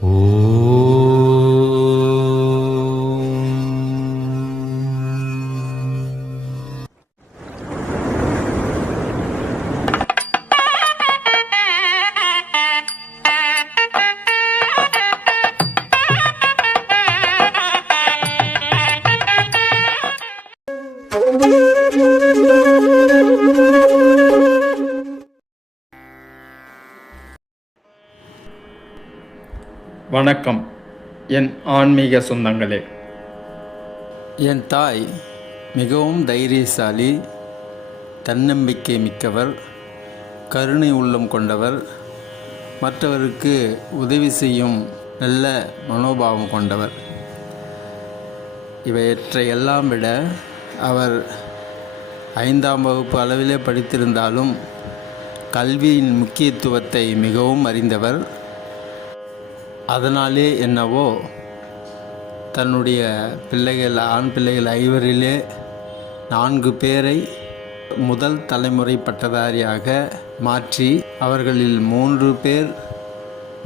Oh. வணக்கம். என் ஆன்மீக சொந்தங்களே. என் தாய் மிகவும் தைரியசாலி தன்னம்பிக்கை மிக்கவர் கருணை உள்ளம் கொண்டவர் மற்றவருக்கு உதவி செய்யும் நல்ல மனோபாவம் கொண்டவர். இவையற்றை எல்லாம் விட அவர் ஐந்தாம் வகுப்பு அளவிலே படித்திருந்தாலும் கல்வியின் முக்கியத்துவத்தை மிகவும் அறிந்தவர். அதனாலே என்னவோ தன்னுடைய பிள்ளைகள் ஆண் பிள்ளைகள் ஐவரிலே நான்கு பேரை முதல் தலைமுறை பட்டதாரியாக மாற்றி அவர்களில் மூன்று பேர்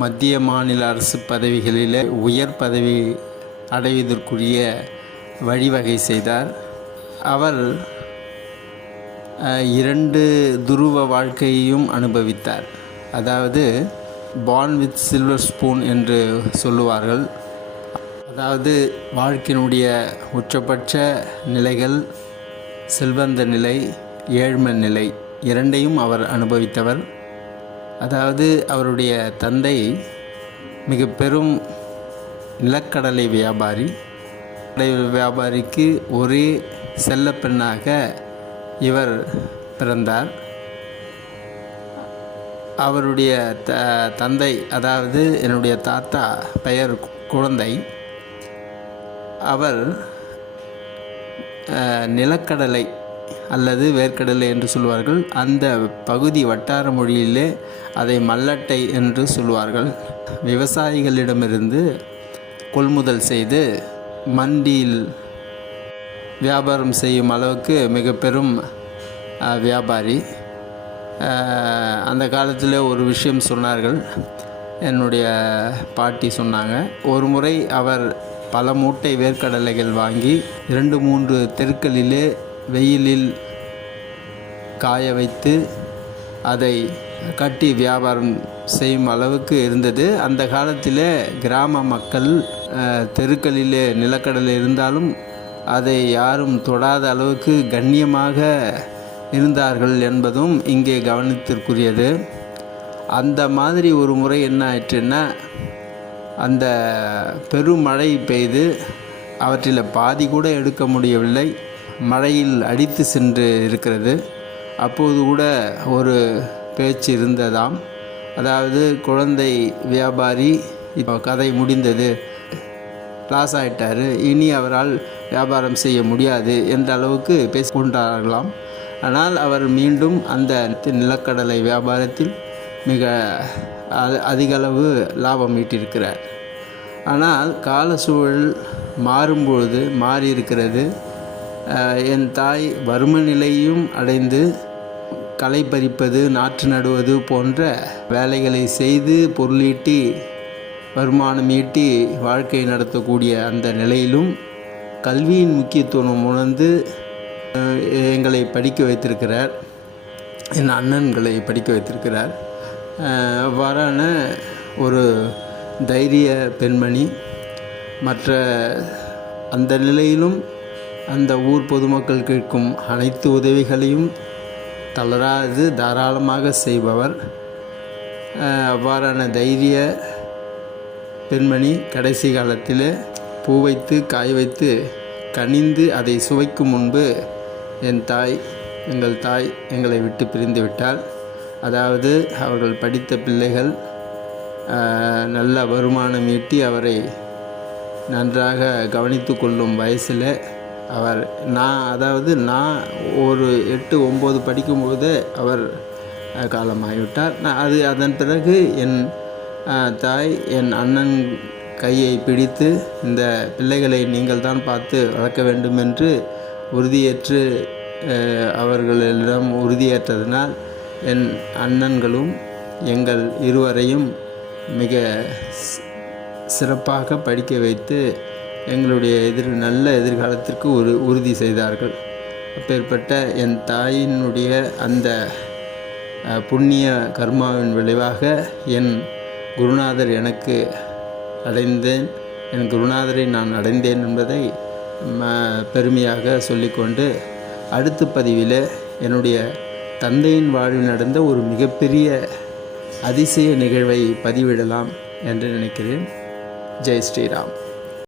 மத்திய மாநில அரசு பதவிகளிலே உயர் பதவி அடைவதற்குரிய வழிவகை செய்தார். அவர் இரண்டு துருவ வாழ்க்கையையும் அனுபவித்தார். அதாவது பார்ன் வித் சில்வர் ஸ்பூன் என்று சொல்லுவார்கள். அதாவது வாழ்க்கையினுடைய உச்சபட்ச நிலைகள் செல்வந்த நிலை ஏழ்மை நிலை இரண்டையும் அவர் அனுபவித்தவர். அதாவது அவருடைய தந்தை மிக பெரும் நிலக்கடலை வியாபாரி. கடலை வியாபாரிக்கு ஒரே செல்லப்பெண்ணாக இவர் பிறந்தார். அவருடைய த தந்தை அதாவது என்னுடைய தாத்தா பெயர் குழந்தை அவர் நிலக்கடலை அல்லது வேர்க்கடலை என்று சொல்வார்கள். அந்த பகுதி வட்டார மொழியிலே அதை மல்லட்டை என்று சொல்வார்கள். விவசாயிகளிடமிருந்து கொள்முதல் செய்து மண்டியில் வியாபாரம் செய்யும் அளவுக்கு மிக பெரும் வியாபாரி. அந்த காலத்தில் ஒரு விஷயம் சொன்னார்கள். என்னுடைய பாட்டி சொன்னாங்க ஒரு முறை அவர் பல மூட்டை வேர்க்கடலைகள் வாங்கி இரண்டு மூன்று தெருக்களிலே வெயிலில் காய வைத்து அதை கட்டி வியாபாரம் செய்யும் அளவுக்கு இருந்தது. அந்த காலத்தில் கிராம மக்கள் தெருக்களிலே நிலக்கடலை இருந்தாலும் அதை யாரும் தொடாத அளவுக்கு கண்ணியமாக இருந்தார்கள் என்பதும் இங்கே கவனத்திற்குரியது. அந்த மாதிரி ஒரு முறை என்ன ஆயிற்றுன்னா அந்த பெருமழை பெய்து அவற்றில் பாதி கூட எடுக்க முடியவில்லை. மழையில் அடித்து சென்று இருக்கிறது. அப்போது கூட ஒரு பேச்சு இருந்ததாம். அதாவது குழந்தை வியாபாரி இப்போ கதை முடிந்தது. லாஸ் ஆயிட்டார். இனி அவரால் வியாபாரம் செய்ய முடியாது என்ற அளவுக்கு பேசிக்கொண்டார்களாம் ஆனால் அவர் மீண்டும் அந்த நிலக்கடலை வியாபாரத்தில் மிக அ- அதிகளவு லாபம் ஈட்டியிருக்கிறார். ஆனால் கால சூழல் மாறும்பொழுது மாறியிருக்கிறது. என் தாய் வறும நிலையும் அடைந்து களை பறிப்பது நாற்று நடுவது போன்ற வேலைகளை செய்து பொருளீட்டி வருமானம் ஈட்டி வாழ்க்கை நடத்தக்கூடிய அந்த நிலையிலும் கல்வியின் முக்கியத்துவம் உணர்ந்து எங்களை படிக்க வைத்திருக்கிறார். என் அண்ணன்களை படிக்க வைத்திருக்கிறார். அவ்வாறான ஒரு தைரிய பெண்மணி மற்ற அந்த நிலையிலும் அந்த ஊர் பொதுமக்கள் கேட்கும் அனைத்து உதவிகளையும் தளராது தாராளமாக செய்பவர். அவ்வாறான தைரிய பெண்மணி கடைசி காலத்தில் பூ வைத்து காய வைத்து கனிந்து அதை சுவைக்கும் முன்பு என் தாய் எங்கள் தாய் எங்களை விட்டு பிரிந்து விட்டால் அதாவது அவர்கள் படித்த பிள்ளைகள் நல்ல வருமானம் ஈட்டி அவரை நன்றாக கவனித்து கொள்ளும் வயசில் அவர் நான் அதாவது நான் ஒரு எட்டு ஒம்பது படிக்கும்போது அவர் காலமாகிவிட்டார். நான் அது அதன் பிறகு என் தாய் என் அண்ணன் கையை பிடித்து இந்த பிள்ளைகளை நீங்கள் தான் பார்த்து வளர்க்க வேண்டும் என்று உறுதியேற்று அவர்களிடம் உறுதியேற்றதினால் என் அண்ணன்களும் எங்கள் இருவரையும் மிக சிறப்பாக படிக்க வைத்து எங்களுடைய எதிர் நல்ல எதிர்காலத்திற்கு ஒரு உறுதி செய்தார்கள். அப்பேற்பட்ட என் தாயினுடைய அந்த புண்ணிய கர்மாவின் விளைவாக என் குருநாதர் எனக்கு அடைந்தேன். என் குருநாதரை நான் அடைந்தேன் என்பதை பெருமையாக சொல்லிக்கொண்டு அடுத்த பதிவில் என்னுடைய தந்தையின் வாழ்வில் நடந்த ஒரு மிகப்பெரிய அதிசய நிகழ்வை பதிவிடலாம் என்று நினைக்கிறேன். ஜெய் ஸ்ரீராம்.